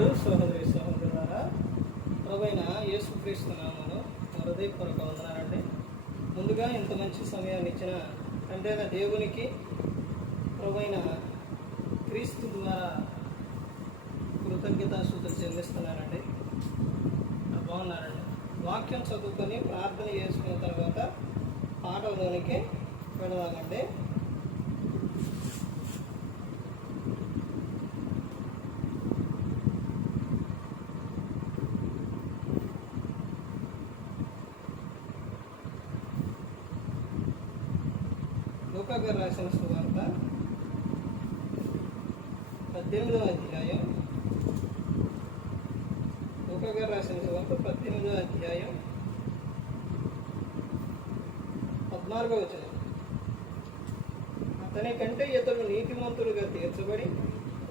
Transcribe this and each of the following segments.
సహోదరుడు సహోదరి సహోదరులారా ప్రభైన యేసుక్రీస్తు నామను హృదయపూర్వక వందనాలండి ముందుగా ఇంత మంచి సమయాన్ని ఇచ్చిన అంటే దేవునికి ప్రభైన క్రీస్తు ద్వారా సూత్రం చెల్లిస్తున్నానండి. బాగున్నారండి. వాక్యం చదువుకొని ప్రార్థన చేసుకున్న తర్వాత పాటలోనికి వెళదామండి. లూకా గారు రాసిన సువార్త పద్దెనిమిదవ అధ్యాయం. లూకా గారు రాసిన సువార్త పద్దెనిమిదవ అధ్యాయం. పద్నాలుగవ వచనం. అతని కంటే ఇతడు నీతిమంతులుగా తీర్చబడి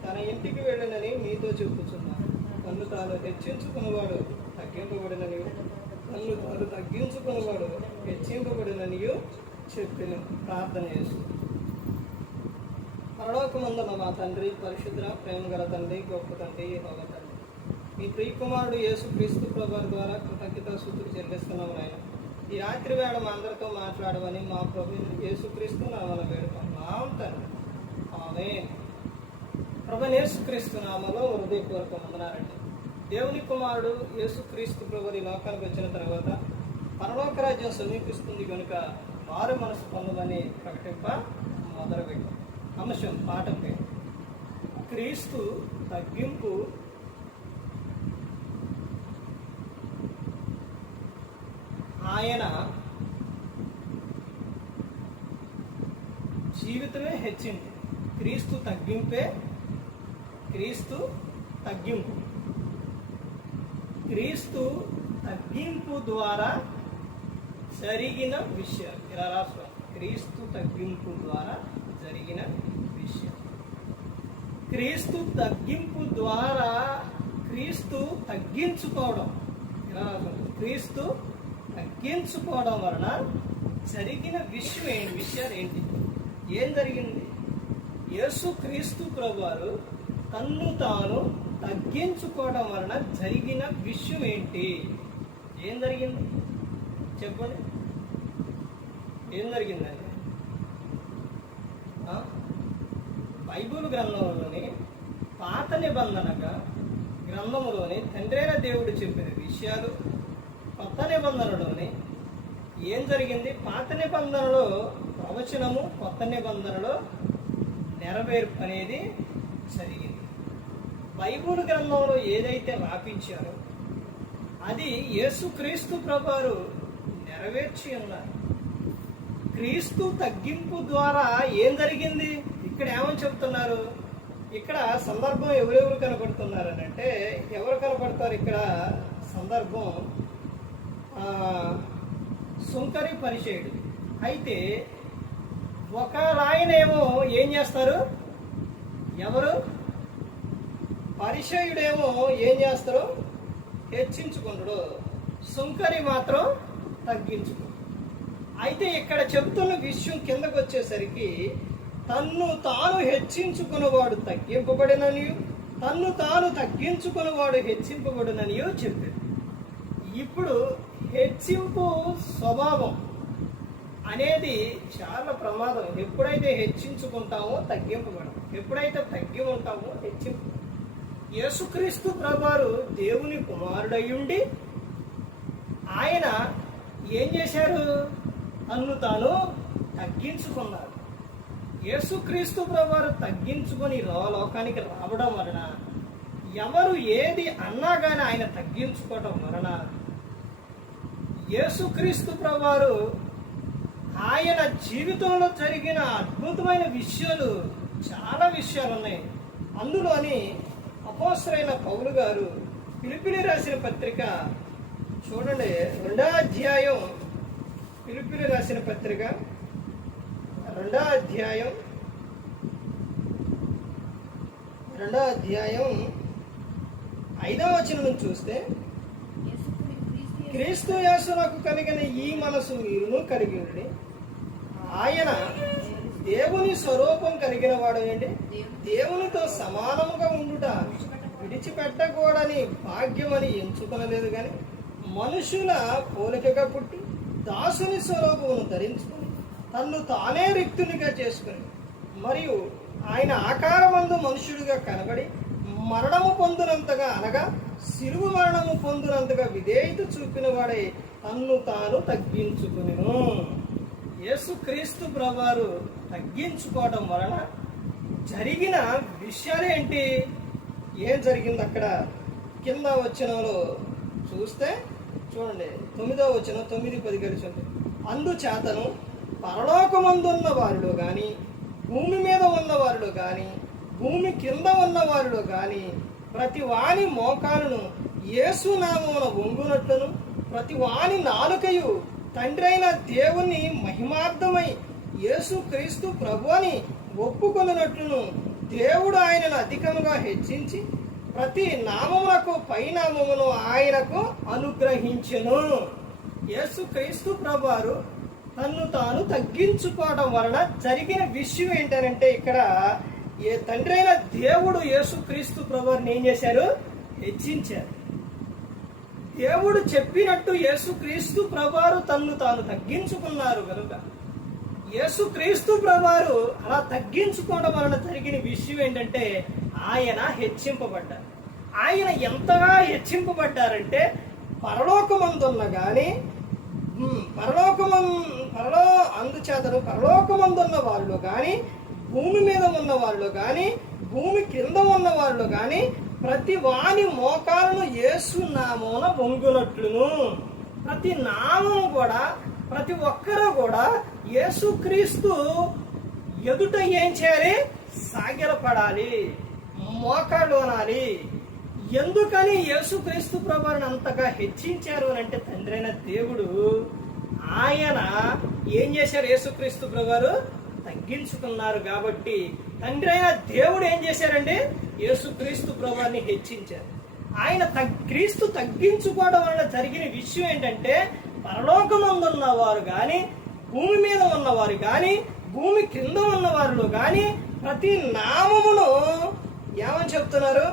తన ఇంటికి వెళ్ళనని మీతో చెప్పుచున్నాను తను తాను హెచ్చించుకున్నవాడు తగ్గింపబడినని తను తాను తగ్గించుకున్నవాడు హెచ్చింపబడిననియు. చెప్పిన ప్రార్థన చేసు పరలోకమందున మా తండ్రి పరిశుద్ర ప్రేమ గల తండ్రి గొప్ప తండ్రి యోగ తండ్రి. మీ ప్రియకుమారుడు యేసు క్రీస్తు ప్రభు ద్వారా కృతజ్ఞత సూతులు చెల్లిస్తున్నాం ఆయన ఈ రాత్రి వేళ మా అందరితో మాట్లాడమని మా ప్రభు యేసుక్రీస్తు నామల వేడుకున్నాం తండ్రి. ఆమె ప్రభు యేసుక్రీస్తు నామలో హృదయపూర్వక వందనారండి దేవుని కుమారుడు యేసుక్రీస్తు ప్రభు ఈ లోకానికి వచ్చిన తర్వాత పరలోక రాజ్యం సమీపిస్తుంది కనుక మారు మనసు పొందమని ప్రకటింప మొదలుపెట్టి. అంశం పాఠం పేరు. క్రీస్తు తగ్గింపు ఆయన జీవితమే హెచ్చింది. క్రీస్తు తగ్గింపే క్రీస్తు తగ్గింపు. క్రీస్తు తగ్గింపు ద్వారా జరిగిన విషయం. ఇలా రాసుకో. క్రీస్తు తగ్గింపు ద్వారా జరిగిన విషయం. క్రీస్తు తగ్గింపు ద్వారా క్రీస్తు తగ్గించుకోవడం. ఇలా క్రీస్తు తగ్గించుకోవడం వలన జరిగిన విషయం ఏంటి? విషయాలు ఏంటి? ఏం జరిగింది? యేసు క్రీస్తు ప్రభువారు తన్ను తాను తగ్గించుకోవడం వలన జరిగిన విషయం ఏంటి? ఏం జరిగింది? చెప్పండి. ఏం జరిగిందండి బైబుల్ గ్రంథంలోని పాత నిబంధనగా గ్రంథంలోని తండ్రైన దేవుడు చెప్పిన విషయాలు కొత్త నిబంధనలోని ఏం జరిగింది? పాత నిబంధనలో ప్రవచనము కొత్త నిబంధనలో నెరవేర్పు అనేది జరిగింది. బైబుల్ గ్రంథంలో ఏదైతే రాపించారో అది యేసుక్రీస్తు ప్రభువారు నెరవేర్చి ఉన్నారు క్రీస్తు తగ్గింపు ద్వారా ఏం జరిగింది? ఇక్కడ ఏమని చెప్తున్నారు? ఇక్కడ సందర్భం ఎవరెవరు కనపడుతున్నారు అని అంటే ఎవరు కనపడతారు ఇక్కడ? సందర్భం సుంకరి పనిచేయడు అయితే ఒక రాయనేమో ఏం చేస్తారు? ఎవరు? పరిచయుడేమో ఏం చేస్తారు? హెచ్చించుకుంటాడు. సుంకరి మాత్రం తగ్గించుకుంటాడు అయితే ఇక్కడ చెబుతున్న విషయం కిందకు వచ్చేసరికి తన్ను తాను హెచ్చించుకున్నవాడు తగ్గింపబడినని తన్ను తాను తగ్గించుకున్నవాడు హెచ్చింపబడిననియో చెప్పారు ఇప్పుడు హెచ్చింపు స్వభావం అనేది చాలా ప్రమాదం. ఎప్పుడైతే హెచ్చించుకుంటామో తగ్గింపబడం ఎప్పుడైతే తగ్గి ఉంటామో హెచ్చింపు. యేసుక్రీస్తు ప్రభారు దేవుని కుమారుడయ్యుండి ఆయన ఏం చేశారు తన్ను తాను తగ్గించుకున్నారు యేసుక్రీస్తు ప్రభువారు తగ్గించుకొని లో- లోకానికి రావడం వలన ఎవరు ఏది అన్నా కానీ ఆయన తగ్గించుకోవడం వలన యేసుక్రీస్తు ప్రభువారు ఆయన జీవితంలో జరిగిన అద్భుతమైన విషయాలు చాలా విషయాలు ఉన్నాయి అందులోని అపోసరైన పౌలు గారు పిలిపిని రాసిన పత్రిక చూడండి రెండో అధ్యాయం పిలుపులు రాసిన పత్రిక రెండో అధ్యాయం రెండో అధ్యాయం ఐదవ వచనం చూస్తే క్రీస్తు యేసునకు కలిగిన ఈ మనసు మీరును కలిగి ఉండి ఆయన దేవుని స్వరూపం కలిగిన వాడు ఏంటి? దేవునితో సమానముగా ఉండుట విడిచిపెట్టకూడని భాగ్యం భాగ్యమని ఎంచుకొనలేదు కానీ మనుషుల పోలికగా పుట్టి దాసుని స్వరూపమును ధరించుకుని తన్ను తానే రిక్తునిగా చేసుకుని మరియు ఆయన ఆకారమందు మనుషుడిగా కనబడి మరణము పొందినంతగా అనగా సిరువు మరణము పొందినంతగా విధేయత చూపిన వాడే తన్ను తాను తగ్గించుకునేను. యేసుక్రీస్తు ప్రభువారు తగ్గించుకోవడం వలన జరిగిన విషయాలేంటి ఏం జరిగింది అక్కడ కింద వచ్చినలో చూస్తే చూడండి. తొమ్మిదో వచ్చిన తొమ్మిది పది కలిసి అందుచేతను పరలోకమందున్న వారిలో కానీ భూమి మీద ఉన్నవారిలో కానీ భూమి కింద ఉన్న వారిలో కానీ ప్రతి వాని మోకాలను యేసునామమున వంగునట్లును ప్రతి వాని నాలుకయు తండ్రి అయిన దేవుని మహిమార్థమై యేసు క్రీస్తు ప్రభు అని ఒప్పుకొనున్నట్లును దేవుడు ఆయనను అధికంగా హెచ్చించి ప్రతి నామమునకు పైనామమును ఆయనకు అనుగ్రహించెను. యేసు క్రీస్తు ప్రభువారు తన్ను తాను తగ్గించుకోవడం వలన జరిగిన విషయం ఏంటంటే ఇక్కడ ఏ తండ్రి అయిన దేవుడు యేసు క్రీస్తు ప్రభువారిని ఏం చేశారు? హెచ్చించారు. దేవుడు చెప్పినట్టు యేసు క్రీస్తు ప్రభువారు తన్ను తాను తగ్గించుకున్నారు కనుక యేసు క్రీస్తు ప్రభువారు అలా తగ్గించుకోవడం వలన జరిగిన విషయం ఏంటంటే ఆయన హెచ్చింపబడ్డారు. ఆయన ఎంతగా హెచ్చింపబడ్డారంటే పరలోకమందున్న కానీ పరలోకమం పరలో అందుచేతను పరలోకమందున్న వాళ్ళు కానీ భూమి మీద ఉన్న వాళ్ళు కానీ భూమి కింద ఉన్న వాళ్ళు కానీ ప్రతి వాని మోకాలను యేసు నామమున వంగునట్లును ప్రతి నామము కూడా ప్రతి ఒక్కరూ కూడా యేసుక్రీస్తు ఎదుట ఏం చేయాలి? సాగిలపడాలి. మోకాళ్ళు ఎందుకని యేసుక్రీస్తు ప్రభుని అంతగా హెచ్చించారు అని అంటే తండ్రైన దేవుడు ఆయన ఏం చేశారు? యేసుక్రీస్తు ప్రభువారు తగ్గించుకున్నారు కాబట్టి తండ్రి అయిన దేవుడు ఏం చేశారండి? యేసుక్రీస్తు ప్రభువాన్ని హెచ్చించారు. ఆయన త క్రీస్తు తగ్గించుకోవడం వలన జరిగిన విషయం ఏంటంటే పరలోకమందున్న వారు కానీ భూమి మీద ఉన్నవారు కానీ భూమి క్రింద ఉన్న వారిలో కానీ ప్రతి నామమును ఏమని చెప్తున్నారు?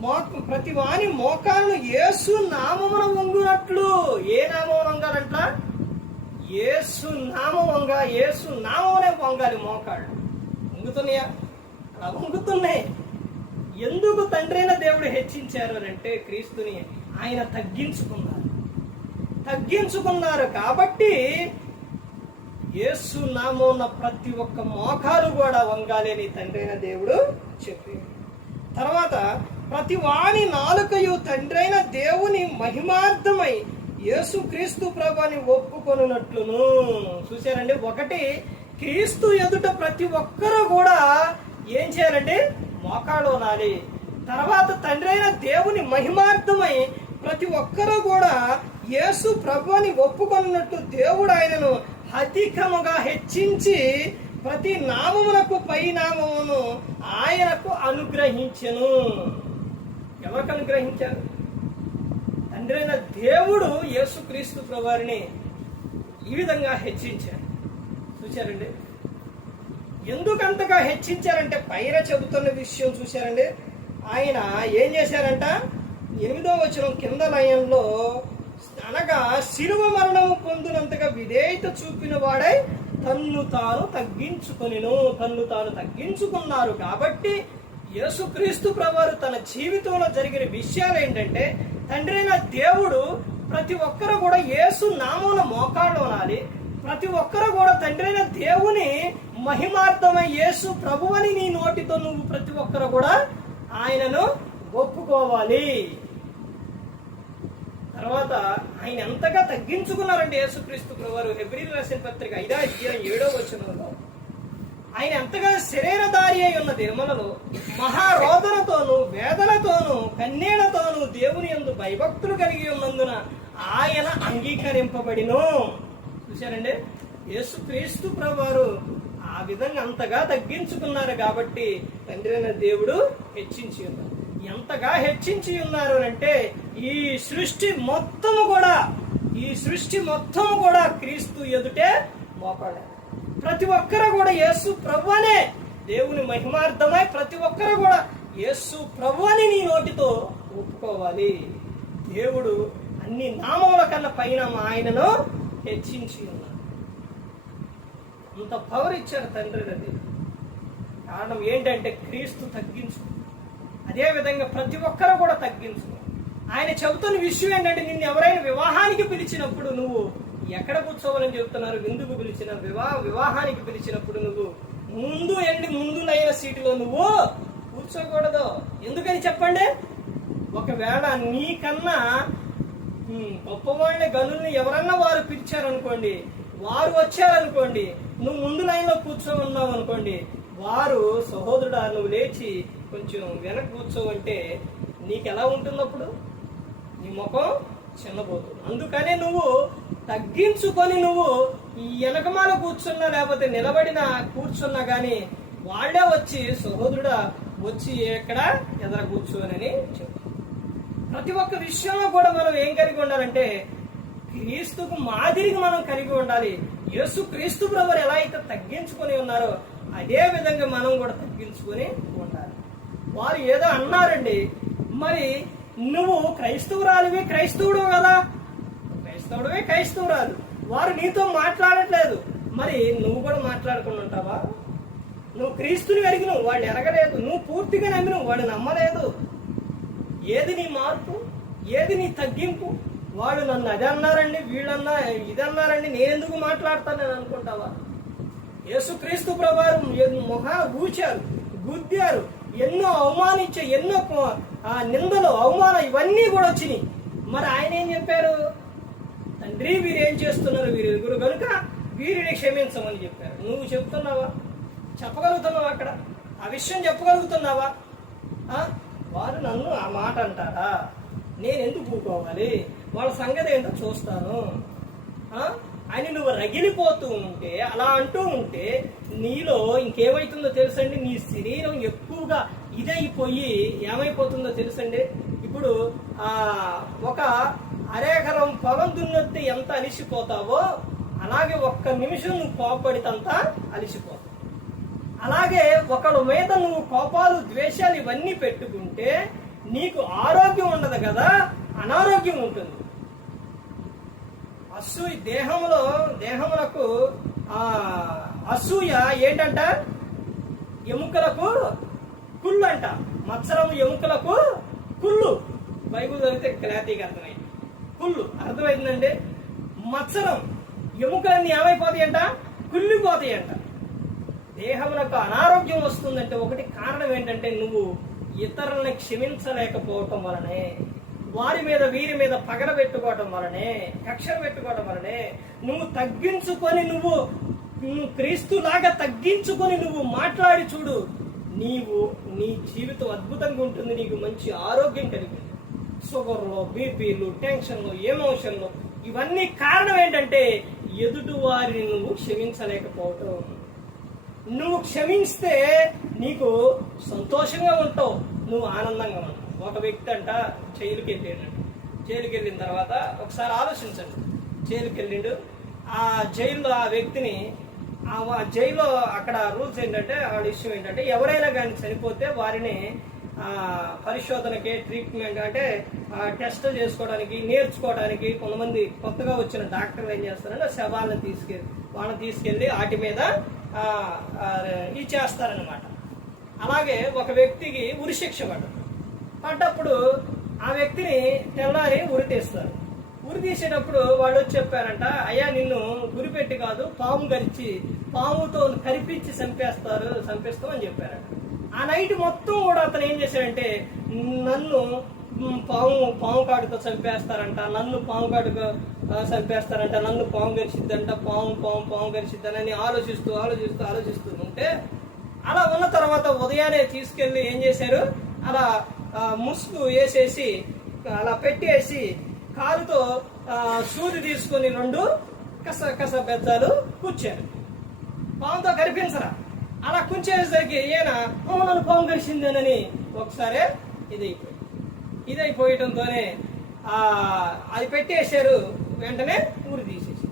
మో ప్రతి వాని మోకాలను ఏసు నామమున వంగునట్లు. ఏ నామమున వంగాలంట? ఏసు నామం వంగ ఏసు నామమునే వంగాలి మోకాళ్ళు. వంగుతున్నాయా? అలా వంగుతున్నాయి. ఎందుకు తండ్రైన దేవుడు హెచ్చించారు అని అంటే క్రీస్తుని ఆయన తగ్గించుకున్నారు. తగ్గించుకున్నారు కాబట్టి యేసు ఉన్న ప్రతి ఒక్క మోకాలు కూడా వంగాలి అని తండ్రైన దేవుడు చెప్పారు తర్వాత ప్రతి వాణి నాలుకయు తండ్రైన దేవుని మహిమార్థమై యేసు క్రీస్తు ప్రభుని ఒప్పుకొనున్నట్లును. చూశారండి? ఒకటి క్రీస్తు ఎదుట ప్రతి ఒక్కరూ కూడా ఏం చేయాలంటే మోకాళ్ళు నాలి. తర్వాత తండ్రైన దేవుని మహిమార్థమై ప్రతి ఒక్కరూ కూడా యేసు ప్రభుని ఒప్పుకొన్నట్టు దేవుడు ఆయనను అధికముగా హెచ్చించి ప్రతి నామమునకు పై నామమును ఆయనకు అనుగ్రహించెను. ఎవరికి అనుగ్రహించారు? తండ్రైన దేవుడు యేసుక్రీస్తు ప్రభువారిని ఈ విధంగా హెచ్చించారు. చూశారండి? ఎందుకంతగా హెచ్చించారంటే పైన చెబుతున్న విషయం చూశారండి? ఆయన ఏం చేశారంట? ఎనిమిదో వచనం కింద లయంలో అనగా శిలువ మరణము పొందినంతగా విధేయత చూపిన వాడై తన్ను తాను తగ్గించుకొనిను తన్ను తాను తగ్గించుకున్నారు కాబట్టి యేసుక్రీస్తు ప్రభువారు తన జీవితంలో జరిగిన విషయాలు ఏంటంటే తండ్రి అయిన దేవుడు ప్రతి ఒక్కరు కూడా యేసు నామూల మోకాళ్ళు అనాలి. ప్రతి ఒక్కరు కూడా తండ్రి అయిన దేవుని మహిమార్థమై యేసు ప్రభువని నీ నోటితో నువ్వు ప్రతి ఒక్కరు కూడా ఆయనను ఒప్పుకోవాలి. తర్వాత ఆయన ఎంతగా తగ్గించుకున్నారండి యేసుక్రీస్తు ప్రభువారు? హెబ్రిల్ రాసిన పత్రిక ఐదో అధ్యాయం ఏడో వచనంలో ఆయన ఎంతగా శరీరధారి అయి ఉన్న దినములలో మహారోదనతోను వేదనతోను కన్నీళ్ళతోను దేవుని ఎందు భయభక్తులు కలిగి ఉన్నందున ఆయన అంగీకరింపబడిను. చూశారండి? యేసుక్రీస్తు ప్రభువారు ఆ విధంగా అంతగా తగ్గించుకున్నారు కాబట్టి తండ్రి అయిన దేవుడు హెచ్చించి ఉన్నారు. ఎంతగా హెచ్చించి ఉన్నారు అంటే ఈ సృష్టి మొత్తము కూడా ఈ సృష్టి మొత్తము కూడా క్రీస్తు ఎదుటే మోపాడారు ప్రతి ఒక్కరు కూడా యేసు ప్రభువనే. దేవుని మహిమార్థమై ప్రతి ఒక్కరు కూడా యేసు ప్రభు అని నీ నోటితో ఒప్పుకోవాలి. దేవుడు అన్ని నామముల కన్నా పైన ఆయనను హెచ్చించి ఉన్నాడు అంత పవర్ ఇచ్చారు తండ్రి అది కారణం ఏంటంటే క్రీస్తు తగ్గించు అదేవిధంగా ప్రతి ఒక్కరు కూడా తగ్గించు ఆయన చెబుతున్న విషయం ఏంటంటే నిన్ను ఎవరైనా వివాహానికి పిలిచినప్పుడు నువ్వు ఎక్కడ కూర్చోవాలని చెబుతున్నారు? విందుకు పిలిచిన వివాహ వివాహానికి పిలిచినప్పుడు నువ్వు ముందు ఎండి ముందులైన సీటులో నువ్వు కూర్చోకూడదు. ఎందుకని చెప్పండి? ఒకవేళ నీకన్నా గొప్పవాళ్ళ గనుల్ని ఎవరన్నా వారు పిలిచారనుకోండి వారు వచ్చారనుకోండి నువ్వు ముందు లైన్లో కూర్చో ఉన్నావు అనుకోండి వారు సహోదరుడా నువ్వు లేచి కొంచెం వెనక కూర్చోవంటే నీకు ఎలా ఉంటున్నప్పుడు నీ ముఖం చిన్నపోతుంది. అందుకనే నువ్వు తగ్గించుకొని నువ్వు ఈ వెనకమాల కూర్చున్నా లేకపోతే నిలబడిన కూర్చున్నా కానీ వాళ్ళే వచ్చి సహోదరుడా వచ్చి ఎక్కడ ఎదర కూర్చోనని చెప్పు. ప్రతి ఒక్క విషయంలో కూడా మనం ఏం కలిగి ఉండాలంటే క్రీస్తుకు మాదిరిగా మనం కలిగి ఉండాలి. యేసు క్రీస్తు బ్రవర్ ఎలా అయితే తగ్గించుకొని ఉన్నారో అదే విధంగా మనం కూడా తగ్గించుకొని వారు ఏదో అన్నారండి. మరి నువ్వు క్రైస్తవురాలివి క్రైస్తవుడు కదా. క్రైస్తవుడివే క్రైస్తవురాలు. వారు నీతో మాట్లాడట్లేదు. మరి నువ్వు కూడా మాట్లాడుకుని ఉంటావా? నువ్వు క్రీస్తుని అడిగినవు వాడిని ఎరగలేదు. నువ్వు పూర్తిగా నమ్మినవు వాడు నమ్మలేదు. ఏది నీ మార్పు? ఏది నీ తగ్గింపు? వాళ్ళు నన్ను అది అన్నారండి వీళ్ళన్నా ఇది అన్నారండి నేనెందుకు మాట్లాడతానని అనుకుంటావా? యేసుక్రీస్తు ప్రభావం మొహ ఊచారు గుద్దారు. ఎన్నో అవమానించే ఎన్నో ఆ నిందలు అవమానం ఇవన్నీ కూడా వచ్చినాయి. మరి ఆయన ఏం చెప్పారు? తండ్రి వీరు ఏం చేస్తున్నారు? వీరిరుగురు కనుక వీరిని క్షమించమని చెప్పారు. నువ్వు చెప్తున్నావా? చెప్పగలుగుతున్నావా అక్కడ? ఆ విషయం చెప్పగలుగుతున్నావా? వారు నన్ను ఆ మాట అంటారా? నేను ఎందుకు పూకోవాలి వాళ్ళ సంగతి ఏంటో చూస్తాను. రగిలిపోతూ ఉంటే అలా అంటూ ఉంటే నీలో ఇంకేమైతుందో తెలుసండి? నీ శరీరం ఎక్కువగా ఇదైపోయి ఏమైపోతుందో తెలుసండి? ఇప్పుడు ఆ ఒక అరేకరం పొలం దున్నెత్తి ఎంత అలిసిపోతావో అలాగే ఒక్క నిమిషం నువ్వు కోపడితంతా అలిసిపోతావు. అలాగే ఒకళ్ళ మీద నువ్వు కోపాలు ద్వేషాలు ఇవన్నీ పెట్టుకుంటే నీకు ఆరోగ్యం ఉండదు కదా? అనారోగ్యం ఉంటుంది. అసూయ దేహంలో దేహములకు ఆ అసూయ ఏంటంట? ఎముకలకు కుళ్ళు అంట మత్సరం ఎముకలకు కుళ్ళు. బైబుల్ చదివితే క్లారిటీగా అర్థమైంది. కుళ్ళు. అర్థమైందండి? మత్సరం ఎముకలన్నీ ఏమైపోతాయంట? కుళ్ళిపోతాయంట. దేహములకు అనారోగ్యం వస్తుందంటే ఒకటి కారణం ఏంటంటే నువ్వు ఇతరులని క్షమించలేకపోవటం వలనే. వారి మీద వీరి మీద పగల పెట్టుకోవటం వలనే కక్షలు పెట్టుకోవటం వలనే నువ్వు తగ్గించుకొని నువ్వు నువ్వు క్రీస్తులాగా తగ్గించుకొని నువ్వు మాట్లాడి చూడు. నీవు నీ జీవితం అద్భుతంగా ఉంటుంది నీకు మంచి ఆరోగ్యం కలిగింది. షుగర్లో బీపీలు టెన్షన్లు ఎమోషన్లు ఇవన్నీ కారణం ఏంటంటే ఎదుటి వారిని నువ్వు క్షమించలేకపోవటం. నువ్వు క్షమిస్తే నీకు సంతోషంగా ఉంటావు నువ్వు ఆనందంగా ఉంటావు. ఒక వ్యక్తి అంట జైలుకి వెళ్ళాడంట జైలుకి వెళ్ళిన తర్వాత ఒకసారి ఆలోచించండి. జైలుకి వెళ్ళిండు ఆ జైల్లో ఆ వ్యక్తిని ఆ జైల్లో అక్కడ రూల్స్ ఏంటంటే ఆ ఇష్యూ ఏంటంటే ఎవరైనా కానీ చనిపోతే వారిని పరిశోధనకి ట్రీట్మెంట్ అంటే టెస్ట్ చేసుకోవడానికి నేర్చుకోవడానికి కొంతమంది కొత్తగా వచ్చిన డాక్టర్లు ఏం చేస్తారంటే శవాలను తీసుకెళ్ళి వాళ్ళని తీసుకెళ్ళి వాటి మీద ఇది చేస్తారనమాట ఇచ్చేస్తారనమాట అలాగే ఒక వ్యక్తికి ఉరిశిక్ష పడదు పడ్డప్పుడు ఆ వ్యక్తిని తెల్లారి ఉరి తీస్తారు ఉరి తీసేటప్పుడు వాళ్ళు వచ్చి చెప్పారంట అయ్యా నిన్ను గురిపెట్టి కాదు పాము గరిచి పాముతో కరిపించి చంపేస్తారు చంపేస్తాం అని చెప్పారంట. ఆ నైట్ మొత్తం కూడా అతను ఏం చేశాడంటే నన్ను పాము పాము కాడుతో చంపేస్తారంట నన్ను పాము కాడుగా చంపేస్తారంట నన్ను పాము గరిచిద్దంట పాము పాము పాము గరిచిద్దని ఆలోచిస్తూ ఆలోచిస్తూ ఆలోచిస్తూ ఉంటే అలా ఉన్న తర్వాత ఉదయాన్నే తీసుకెళ్ళి ఏం చేశారు? అలా ముసుగు వేసేసి అలా పెట్టేసి కాలుతో సూది తీసుకొని రెండు కస కస బెజ్జాలు కూర్చారు. పాముతో కనిపించరా అలా కుంచేసరికి ఈయన మమ్మల్ని పాము కలిసిందేనని ఒకసారి ఇదైపోయి ఇదైపోయటంతోనే అది పెట్టేశారు వెంటనే ఊరి తీసేసి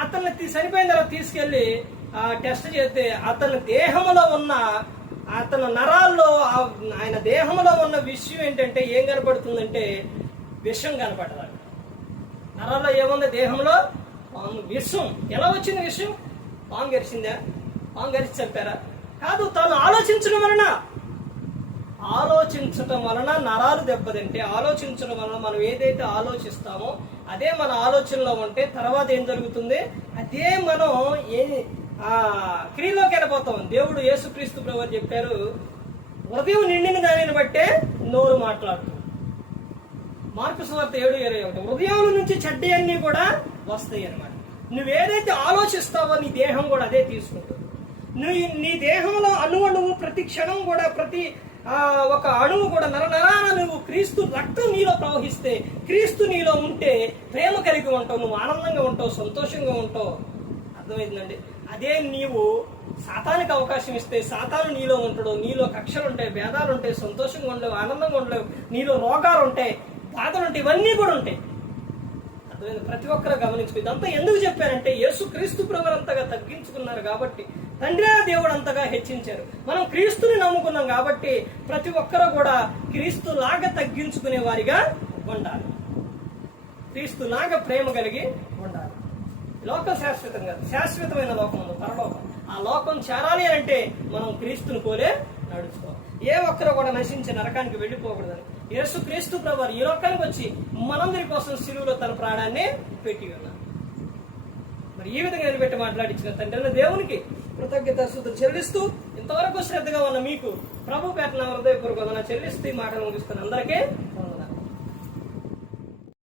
అతన్ని తీ- చనిపోయిన తర్వాత తీసుకెళ్ళి టెస్ట్ చేస్తే అతని దేహంలో ఉన్న అతను నరాల్లో ఆయన దేహంలో ఉన్న విషయం ఏంటంటే ఏం కనపడుతుందంటే విషం కనపడదు నరాల్లో ఏముంది? దేహంలో పాము. విషం. ఎలా వచ్చింది విషయం పాము గరిచిందా? పాము గరిచి చంపారా? కాదు తాను ఆలోచించడం వలన. ఆలోచించటం వలన నరాలు దెబ్బతింటే ఆలోచించడం వలన మనం ఏదైతే ఆలోచిస్తామో అదే మన ఆలోచనలో ఉంటే తర్వాత ఏం జరుగుతుంది? అదే మనం ఏ క్రియలోకి వెళ్ళబోతాం. దేవుడు యేసుక్రీస్తు ప్రభు చెప్పారు. హృదయం నిండిన దానిని బట్టే నోరు మాట్లాడుతుంది. మార్పు సువార్త ఏడు ఇరవై ఒకటి. హృదయం నుంచి చెడ్డ అన్ని కూడా వస్తాయి అన్నమాట. నువ్వు ఏదైతే ఆలోచిస్తావో నీ దేహం కూడా అదే తీసుకుంటుంది. నువ్వు నీ దేహంలో అణువు అణువు ప్రతి క్షణం కూడా ప్రతి ఆ, ఒక అణువు కూడా నరనరాన నువ్వు క్రీస్తు రక్తం నీలో ప్రవహిస్తే క్రీస్తు నీలో ఉంటే ప్రేమ కలిగి ఉంటావు నువ్వు ఆనందంగా ఉంటావు సంతోషంగా ఉంటావు. అర్థమైందండి? అదే నీవు సాతానికి అవకాశం ఇస్తే సాతాను నీలో ఉంటాడు నీలో కక్షలు ఉంటాయి భేదాలు ఉంటాయి సంతోషంగా ఉండలేవు ఆనందంగా ఉండలేవు నీలో రోగాలు ఉంటాయి బాధలు ఉంటాయి ఇవన్నీ కూడా ఉంటాయి. అర్థమైంది? ప్రతి ఒక్కరు గమనించుకో ఇదంతా ఎందుకు చెప్పారంటే యేసు క్రీస్తు ప్రభువు అంతగా తగ్గించుకున్నారు కాబట్టి తండ్రి దేవుడు అంతగా హెచ్చించారు. మనం క్రీస్తుని నమ్ముకున్నాం కాబట్టి ప్రతి ఒక్కరు కూడా క్రీస్తు లాగా తగ్గించుకునే వారిగా ఉండాలి. క్రీస్తు లాగా ప్రేమ కలిగి ఉండాలి. లోకం శాశ్వతం కాదు. శాశ్వతమైన లోకం ఉంది పరలోకం. ఆ లోకం చేరాలి అంటే మనం క్రీస్తుని పోలే నడుచుకోవాలి. ఏ ఒక్కరు కూడా నశించి నరకానికి వెళ్ళిపోకూడదని. యేసు క్రీస్తు ప్రభు ఈ లోకానికి వచ్చి మనందరి కోసం శిలువులో తన ప్రాణాన్ని పెట్టి ఉన్నారు మరి ఈ విధంగా నిలబెట్టి మాట్లాడించిన తండ్రి దేవునికి కృతజ్ఞత శుద్ధి చెల్లిస్తూ ఇంతవరకు శ్రద్ధగా ఉన్న మీకు ప్రభు పేటన హృదయపూర్వకంగా చెల్లిస్తూ ఈ మాటలు ముగిస్తున్న అందరికీ